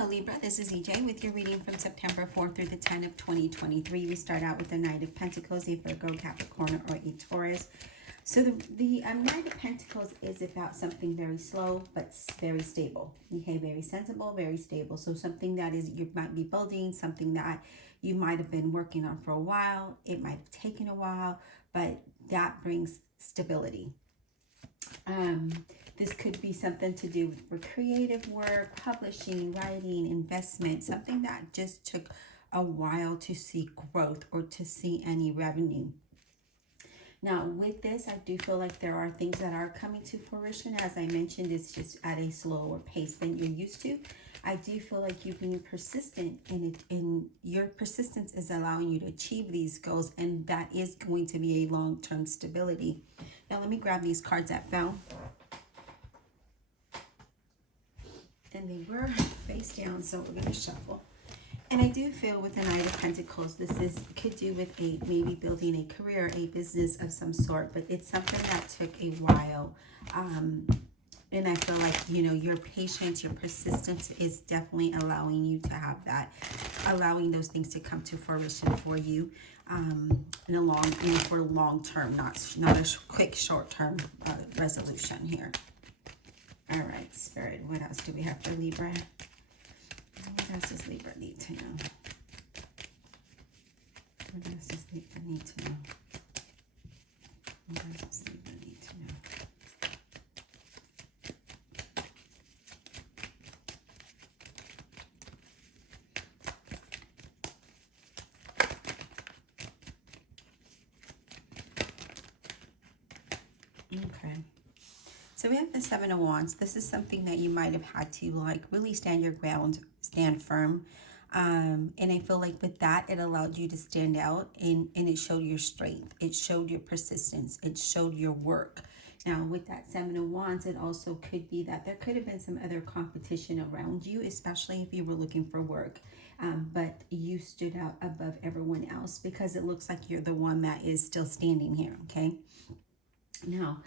Hello Libra, this is EJ with your reading from September 4th through the 10th of 2023. We start out with the Knight of Pentacles, a Virgo, Capricorn, or a Taurus. So the Knight of Pentacles is about something very slow but very stable. Okay, very sensible, very stable. So something that is you might be building, something that you might have been working on for a while. It might have taken a while, but that brings stability. This could be something to do with creative work, publishing, writing, investment, something that just took a while to see growth or to see any revenue. Now, with this, I do feel like there are things that are coming to fruition. As I mentioned, it's just at a slower pace than you're used to. I do feel like you being persistent in it, and your persistence is allowing you to achieve these goals, and that is going to be a long-term stability. Now, let me grab these cards that fell. And they were face down, so we're going to shuffle. And I do feel with the Knight of Pentacles, could do with maybe building a career, a business of some sort, but it's something that took a while. And I feel like, you know, your patience, your persistence is definitely allowing you to have that, allowing those things to come to fruition for you for long term, not a quick short term resolution here. All right, Spirit, what else do we have for Libra? What else does Libra need to know? What else does Libra need to know? What else does Libra need to know? Okay. So we have the Seven of Wands. This is something that you might have had to like really stand your ground, stand firm. And I feel like with that, it allowed you to stand out and it showed your strength. It showed your persistence. It showed your work. Now with that Seven of Wands, it also could be that there could have been some other competition around you, especially if you were looking for work. But you stood out above everyone else because it looks like you're the one that is still standing here, okay? Now,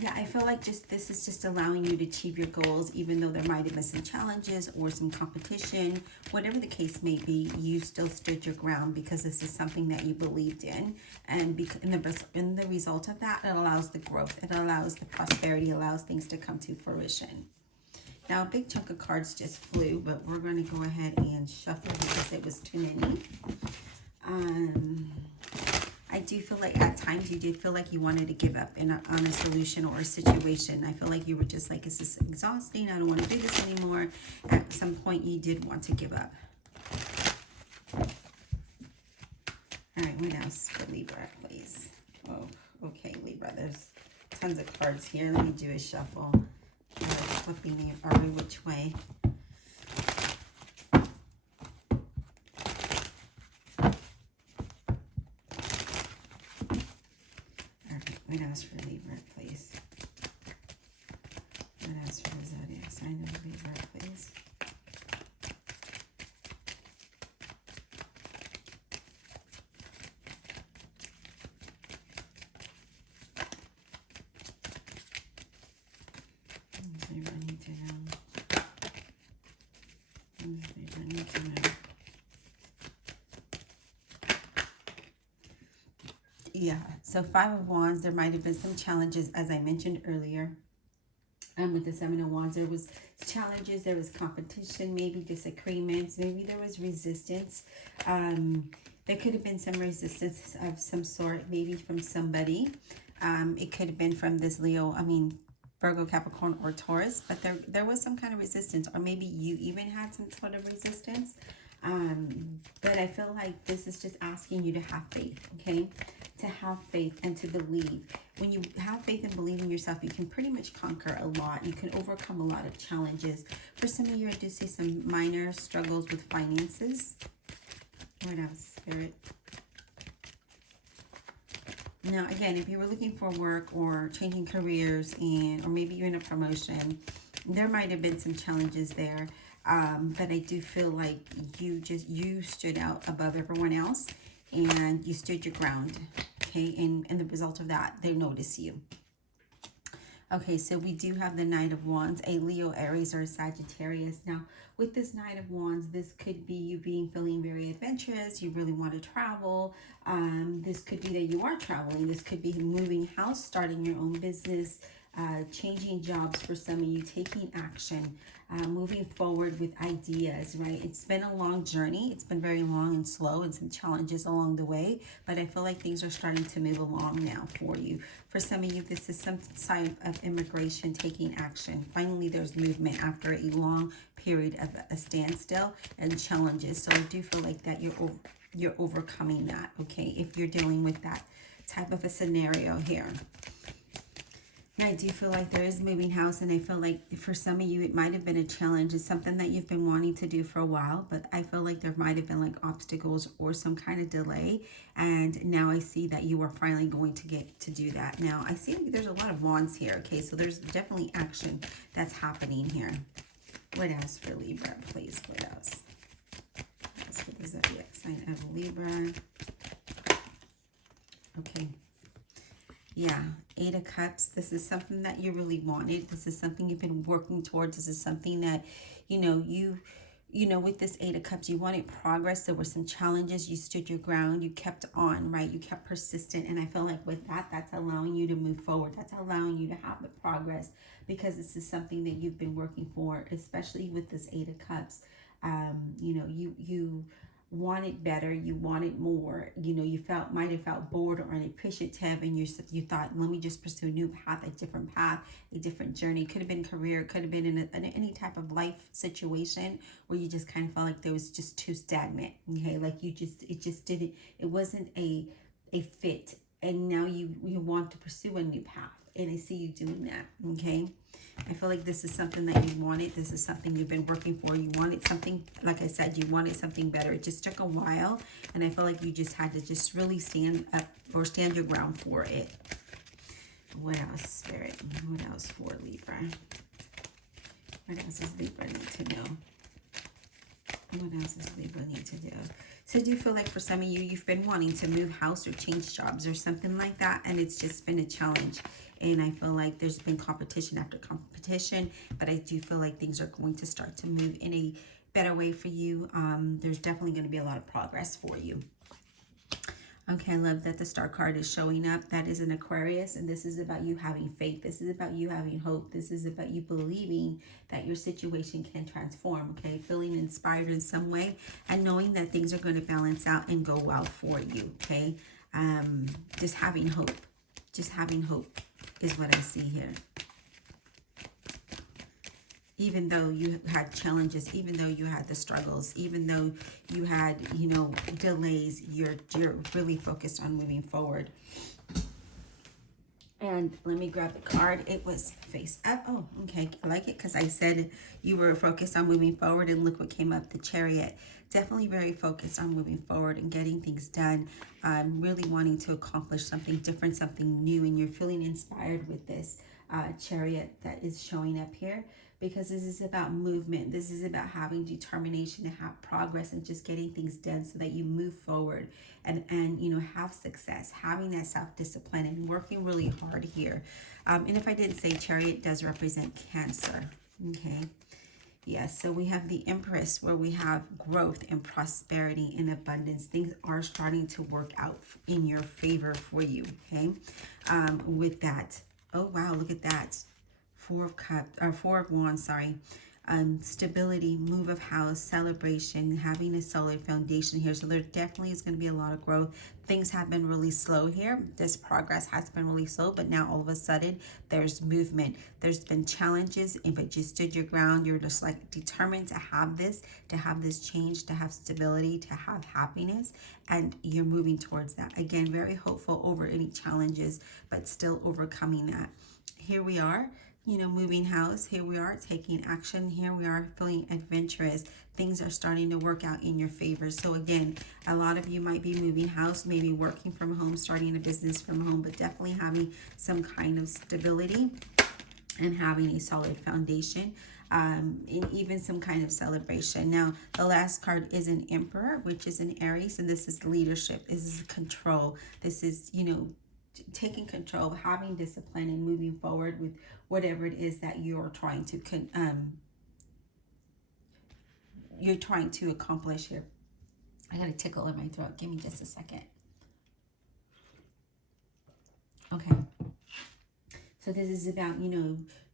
yeah, I feel like this is just allowing you to achieve your goals, even though there might have been some challenges or some competition. Whatever the case may be, you still stood your ground because this is something that you believed in. And in the result of that, it allows the growth. It allows the prosperity, allows things to come to fruition. Now, a big chunk of cards just flew, but we're going to go ahead and shuffle because it was too many. I do feel like at times you did feel like you wanted to give up on a solution or a situation. I feel like you were just like, this is exhausting. I don't want to do this anymore. At some point, you did want to give up. All right, what else for Libra, please? Oh, okay, Libra. There's tons of cards here. Let me do a shuffle. Flipping every which way. What else for Libra, please? What else for the zodiac sign of Libra, please? Libra need to know. Libra need to know. Yeah, so Five of Wands, there might have been some challenges, as I mentioned earlier. With the Seven of Wands, there was challenges, there was competition, maybe disagreements, maybe there was resistance. There could have been some resistance of some sort, maybe from somebody. It could have been from this Virgo, Capricorn, or Taurus, but there was some kind of resistance, or maybe you even had some sort of resistance. But I feel like this is just asking you to have faith, okay? To have faith and to believe. When you have faith and believe in yourself, you can pretty much conquer a lot. You can overcome a lot of challenges. For some of you, I do see some minor struggles with finances. What else, Spirit? Now, again, if you were looking for work or changing careers or maybe even a promotion, there might have been some challenges there. But I do feel like you stood out above everyone else and you stood your ground, okay? And the result of that, they notice you. Okay, so we do have the Knight of Wands, a Leo, Aries, or Sagittarius. Now, with this Knight of Wands, this could be you feeling very adventurous. You really want to travel. This could be that you are traveling. This could be moving house, starting your own business, changing jobs for some of you, taking action, moving forward with ideas, right? It's been a long journey. It's been very long and slow and some challenges along the way, but I feel like things are starting to move along now for you. For some of you, this is some sign of immigration, taking action. Finally, there's movement after a long period of a standstill and challenges. So I do feel like that you're overcoming that, okay, if you're dealing with that type of a scenario here. I do feel like there is moving house, and I feel like for some of you, it might have been a challenge. It's something that you've been wanting to do for a while, but I feel like there might have been like obstacles or some kind of delay. And now I see that you are finally going to get to do that. Now, I see there's a lot of wands here, okay? So there's definitely action that's happening here. What else for Libra, please? What else? That's for the zodiac sign of Libra. Okay. Yeah, Eight of Cups. This is something that you really wanted. This is something you've been working towards. This is something that, you know, with this Eight of Cups, you wanted progress. There were some challenges. You stood your ground. You kept on, right? You kept persistent. And I feel like with that, that's allowing you to move forward. That's allowing you to have the progress, because this is something that you've been working for, especially with this Eight of Cups. You know, you wanted better, you wanted more, you know, you might have felt bored or unappreciative, and you thought, let me just pursue a new path, a different journey. Could have been career, could have been in any type of life situation where you just kind of felt like there was just too stagnant, okay, like it wasn't a fit, and now you want to pursue a new path, and I see you doing that, okay. I feel like this is something that you wanted. This is something you've been working for. You wanted something, like I said, you wanted something better. It just took a while, and I feel like you just had to just really stand up or stand your ground for it. What else, Spirit? What else for Libra? What else does Libra need to know? What else does Libra need to do? So do you feel like for some of you, you've been wanting to move house or change jobs or something like that, and it's just been a challenge. And I feel like there's been competition after competition, but I do feel like things are going to start to move in a better way for you. There's definitely going to be a lot of progress for you. Okay, I love that the star card is showing up. That is an Aquarius, and this is about you having faith. This is about you having hope. This is about you believing that your situation can transform, okay? Feeling inspired in some way and knowing that things are going to balance out and go well for you, okay? Just having hope. Just having hope is what I see here. Even though you had challenges, even though you had the struggles, even though you had, you know, delays, you're really focused on moving forward. And let me grab the card. It was face up. Oh, okay. I like it because I said you were focused on moving forward, and look what came up, the Chariot. Definitely very focused on moving forward and getting things done. Really wanting to accomplish something different, something new, and you're feeling inspired with this Chariot that is showing up here, because this is about movement. This is about having determination to have progress and just getting things done so that you move forward and you know, have success, having that self-discipline and working really hard here. And if I didn't say, Chariot does represent Cancer, okay? Yes, so we have the Empress, where we have growth and prosperity and abundance. Things are starting to work out in your favor for you, okay? With that, oh wow, look at that. Four of Wands, sorry. Stability, move of house, celebration, having a solid foundation here. So there definitely is going to be a lot of growth. Things have been really slow here. This progress has been really slow, but now all of a sudden there's movement. There's been challenges, but you stood your ground. You're just like determined to have this change, to have stability, to have happiness, and you're moving towards that. Again, very hopeful over any challenges, but still overcoming that. Here we are, you know, moving house. Here we are taking action. Here we are feeling adventurous. Things are starting to work out in your favor. So again, a lot of you might be moving house, maybe working from home, starting a business from home, but definitely having some kind of stability and having a solid foundation, and even some kind of celebration. Now, the last card is an Emperor, which is an Aries, and this is leadership. This is control. This is, you know, taking control, having discipline, and moving forward with whatever it is that you're trying to accomplish here. I got a tickle in my throat. Give me just a second. Okay. So this is about,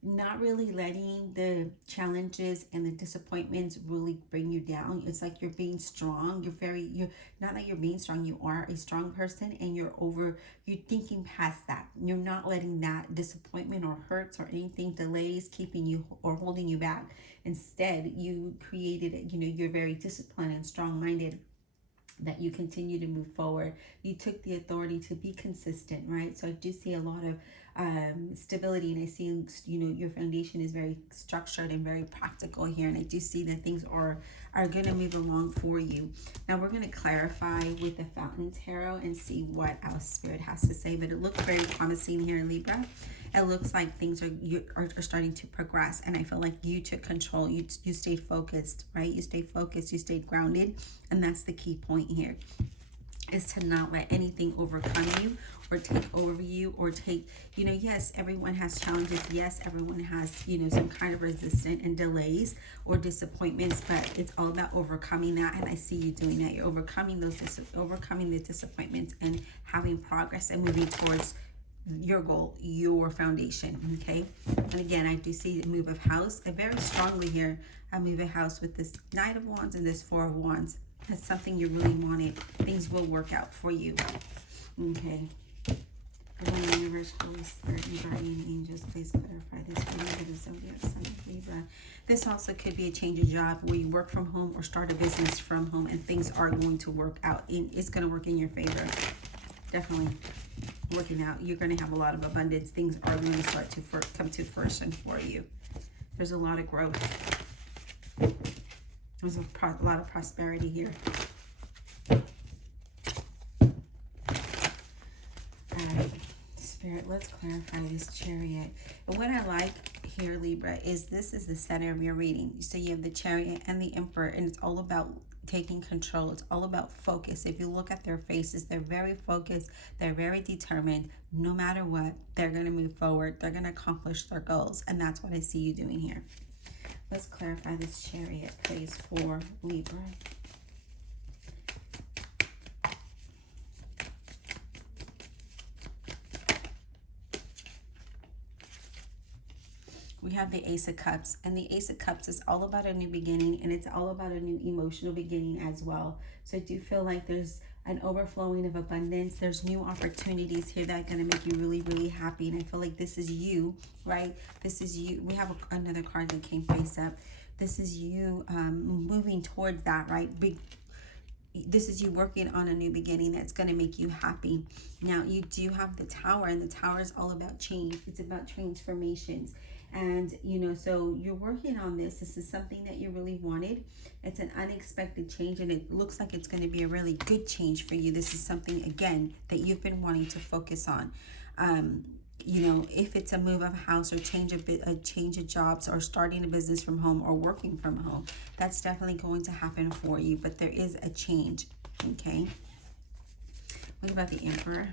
not really letting the challenges and the disappointments really bring you down. It's like you're being strong. You're not that you're being strong, you are a strong person, and you're thinking past that. You're not letting that disappointment or hurts or anything, delays, keeping you or holding you back. Instead, you created it. You're very disciplined and strong-minded, that you continue to move forward. You took the authority to be consistent, right? So I do see a lot of stability, and I see, your foundation is very structured and very practical here, and I do see that things are going to move along for you. Now we're going to clarify with the Fountain Tarot and see what our Spirit has to say, but it looks very promising here in Libra. It looks like things are starting to progress, and I feel like you took control. You stayed focused, right? You stayed focused, you stayed grounded, and that's the key point here, is to not let anything overcome you or take over you, or take, yes, everyone has challenges. Yes, everyone has, some kind of resistance and delays or disappointments, but it's all about overcoming that. And I see you doing that. You're overcoming overcoming the disappointments and having progress and moving towards your goal, your foundation. Okay. And again, I do see the move of house, and very strongly here, I move a house with this Knight of Wands and this Four of Wands. That's something you really wanted. Things will work out for you. Okay. Divine Universe, Holy Spirit, and Guardian Angels, please clarify this for me, the Zodiac Sign of Libra. This also could be a change of job, where you work from home or start a business from home, and things are going to work out. It's going to work in your favor. Definitely working out. You're going to have a lot of abundance. Things are going to start to come to fruition for you. There's a lot of growth. There's a lot of prosperity here. Spirit, let's clarify this Chariot. And what I like here, Libra, is this is the center of your reading. So you have the Chariot and the Emperor, and it's all about taking control. It's all about focus. If you look at their faces, they're very focused. They're very determined. No matter what, they're going to move forward. They're going to accomplish their goals. And that's what I see you doing here. Let's clarify this Chariot, please, for Libra. We have the Ace of Cups, and the Ace of Cups is all about a new beginning, and it's all about a new emotional beginning as well. So I do feel like there's an overflowing of abundance. There's new opportunities here that are going to make you really, really happy, and I feel like this is you, right? This is you. We have another card that came face up. This is you moving towards that, right? This is you working on a new beginning that's going to make you happy. Now, you do have the Tower, and the Tower is all about change. It's about transformations. And, so you're working on this. This is something that you really wanted. It's an unexpected change, and it looks like it's going to be a really good change for you. This is something, again, that you've been wanting to focus on. If it's a move of house or change of jobs, or starting a business from home, or working from home, that's definitely going to happen for you. But there is a change, okay? What about the Emperor?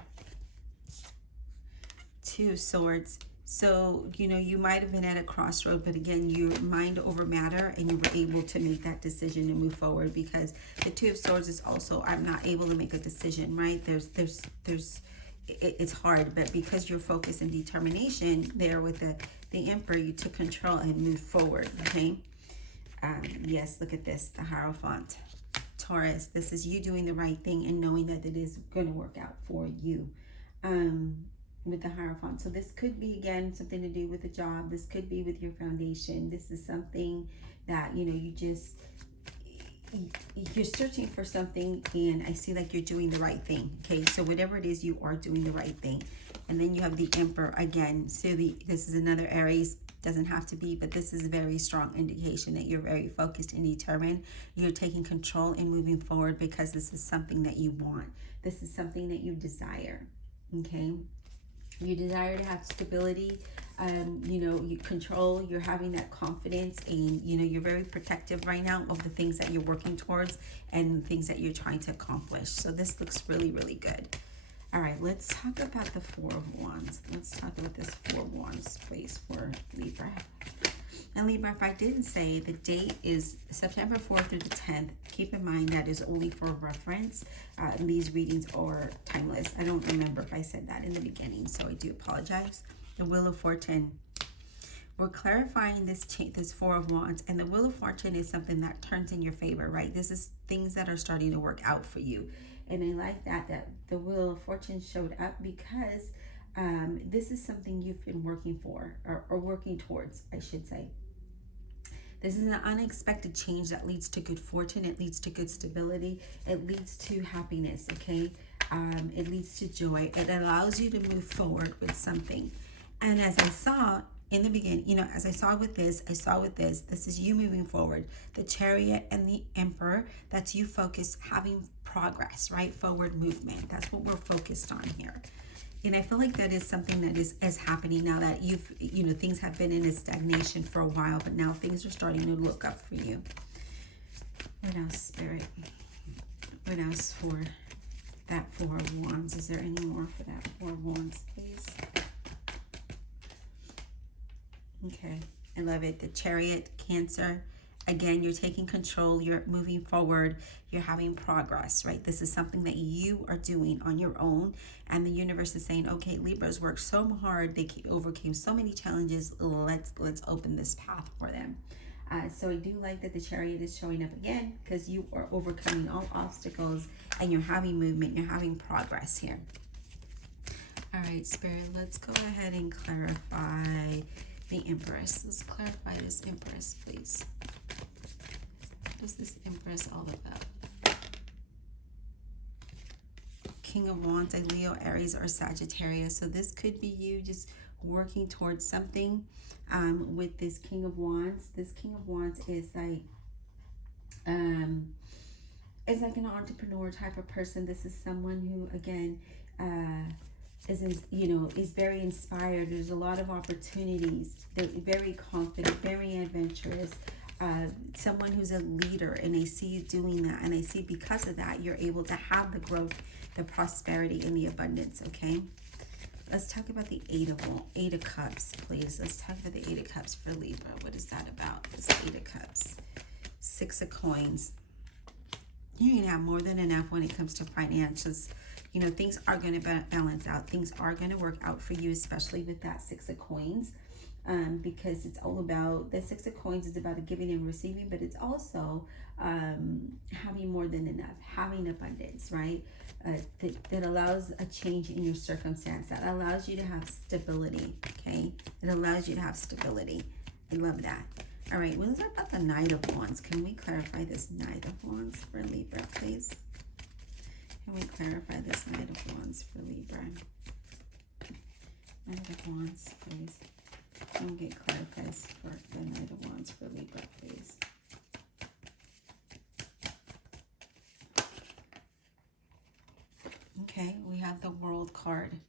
Two of Swords. So, you might have been at a crossroad, but again, you mind over matter, and you were able to make that decision to move forward, because the Two of Swords is also, I'm not able to make a decision, right? It's hard, but because your focus and determination there with the Emperor, you took control and moved forward, okay? Yes, look at this, the Hierophant. Taurus, this is you doing the right thing and knowing that it is going to work out for you. With the Hierophant. So this could be, again, something to do with a job. This could be with your foundation. This is something that, you're searching for something, and I see like you're doing the right thing. Okay, so whatever it is, you are doing the right thing. And then you have the Emperor again. So this is another Aries. Doesn't have to be, but this is a very strong indication that you're very focused and determined. You're taking control and moving forward, because this is something that you want. This is something that you desire. Okay. You desire to have stability, you control, you're having that confidence, and, you're very protective right now of the things that you're working towards and the things that you're trying to accomplish. So this looks really, really good. All right, let's talk about the Four of Wands. Let's talk about this Four of Wands, please, for Libra. And Libra, if I didn't say the date is September 4th through the 10th, keep in mind that is only for reference. These readings are timeless. I don't remember if I said that in the beginning, so I do apologize. The Wheel of Fortune. We're clarifying this Four of Wands, and the Wheel of Fortune is something that turns in your favor, right? This is things that are starting to work out for you. And I like that the Wheel of Fortune showed up because this is something you've been working for, or working towards, I should say. This is an unexpected change that leads to good fortune. It leads to good stability. It leads to happiness, okay? It leads to joy. It allows you to move forward with something. And as I saw in the beginning, you know, as I saw with this, this is you moving forward. The Chariot and the Emperor, that's you focused, having progress, right? Forward movement. That's what we're focused on here. And I feel like that is something that is happening now that you know, things have been in a stagnation for a while, but now things are starting to look up for you. What else, Spirit? What else for that Four of Wands? Is there any more for that Four of Wands, please? Okay, I love it. The Chariot, Cancer. Again, you're taking control, you're moving forward, you're having progress, right? This is something that you are doing on your own, and the universe is saying, okay, Libras worked so hard, they overcame so many challenges, let's open this path for them. So I do like that the Chariot is showing up again, because you are overcoming all obstacles, and you're having movement, you're having progress here. All right, Spirit, let's go ahead and clarify the Empress. Let's clarify this Empress, please. What is this Empress all about? King of Wands, a Leo, Aries, or Sagittarius. So this could be you just working towards something with this King of Wands. This King of Wands is like an entrepreneur type of person. This is someone who, again, is very inspired. There's a lot of opportunities. They're very confident, very adventurous. Someone who's a leader, and I see you doing that, and I see because of that you're able to have the growth, the prosperity, and the abundance. Okay, let's talk about the Eight of Cups, please. Let's talk about the Eight of Cups for Libra. What is that about? This Eight of Cups. Six of Coins. You can have more than enough when it comes to finances. You know, things are going to balance out. Things are going to work out for you, especially with that Six of Coins. Because it's all about, the Six of Coins is about the giving and receiving, but it's also having more than enough, having abundance, right? That allows a change in your circumstance, that allows you to have stability, okay? It allows you to have stability. I love that. All right, what is about the Knight of Wands? Can we clarify this Knight of Wands for Libra, please? Can we clarify this Knight of Wands for Libra? Knight of Wands, please. Can we get clarified for the Knight of Wands for Libra, please? Okay, we have the World card.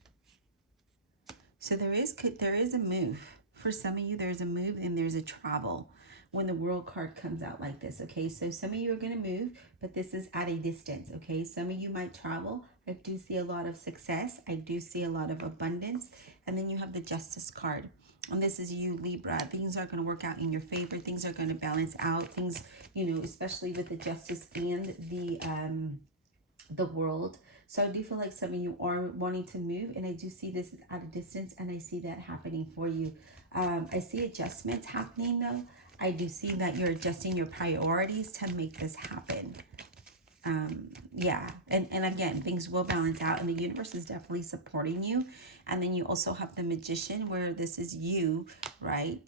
So there is a move. For some of you, there's a move and there's a travel when the World card comes out like this, okay? So some of you are going to move, but this is at a distance, okay? Some of you might travel. I do see a lot of success. I do see a lot of abundance. And then you have the Justice card. And this is you, Libra. Things are going to work out in your favor. Things are going to balance out. Things, you know, especially with the Justice and the World. So I do feel like some of you are wanting to move, and I do see this at a distance, and I see that happening for you. I see adjustments happening, though. I do see that you're adjusting your priorities to make this happen. Yeah, and again, things will balance out, and the universe is definitely supporting you. And then you also have the Magician, where this is you, right?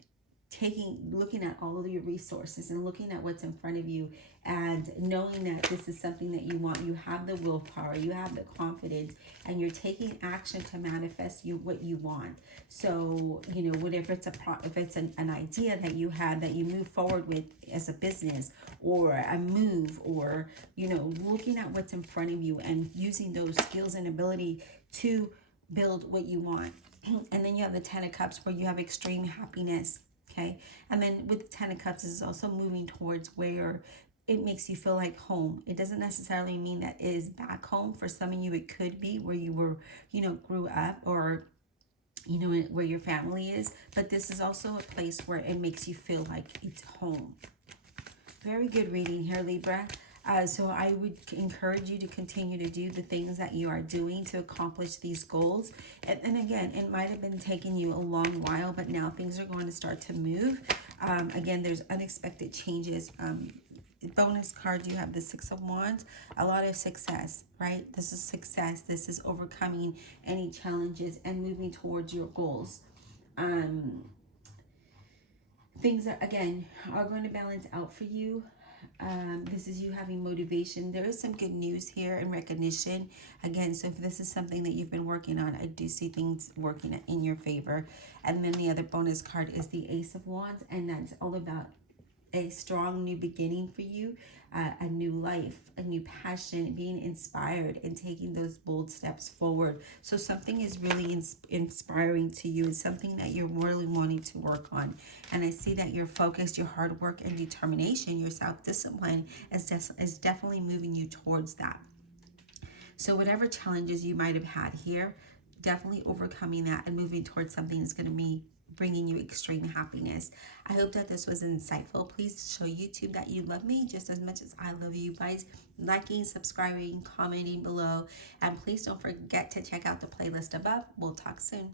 Looking at all of your resources and looking at what's in front of you, and knowing that this is something that you want. You have the willpower, you have the confidence, and you're taking action to manifest what you want. So, you know, whatever if it's an idea that you have that you move forward with as a business, or a move, or, you know, looking at what's in front of you and using those skills and ability to build what you want. And then you have the Ten of Cups, where you have extreme happiness. Okay, and then with the Ten of Cups, this is also moving towards where it makes you feel like home. It doesn't necessarily mean that it is back home. For some of you, it could be where you were, grew up, or where your family is. But this is also a place where it makes you feel like it's home. Very good reading here, Libra. So I would encourage you to continue to do the things that you are doing to accomplish these goals. And again, it might have been taking you a long while, but now things are going to start to move. Again, there's unexpected changes. Bonus card, you have the Six of Wands. A lot of success, right? This is success. This is overcoming any challenges and moving towards your goals. Things that, again, are going to balance out for you. This is you having motivation. There is some good news here and recognition. Again, so if this is something that you've been working on, I do see things working in your favor. And then the other bonus card is the Ace of Wands, and that's all about a strong new beginning for you, a new life, a new passion, being inspired and taking those bold steps forward. So something is really inspiring to you. It's something that you're really wanting to work on. And I see that your focus, your hard work and determination, your self-discipline is definitely moving you towards that. So whatever challenges you might have had here, definitely overcoming that and moving towards something that's going to be bringing you extreme happiness. I hope that this was insightful. Please show YouTube that you love me just as much as I love you guys. Liking, subscribing, commenting below. And please don't forget to check out the playlist above. We'll talk soon.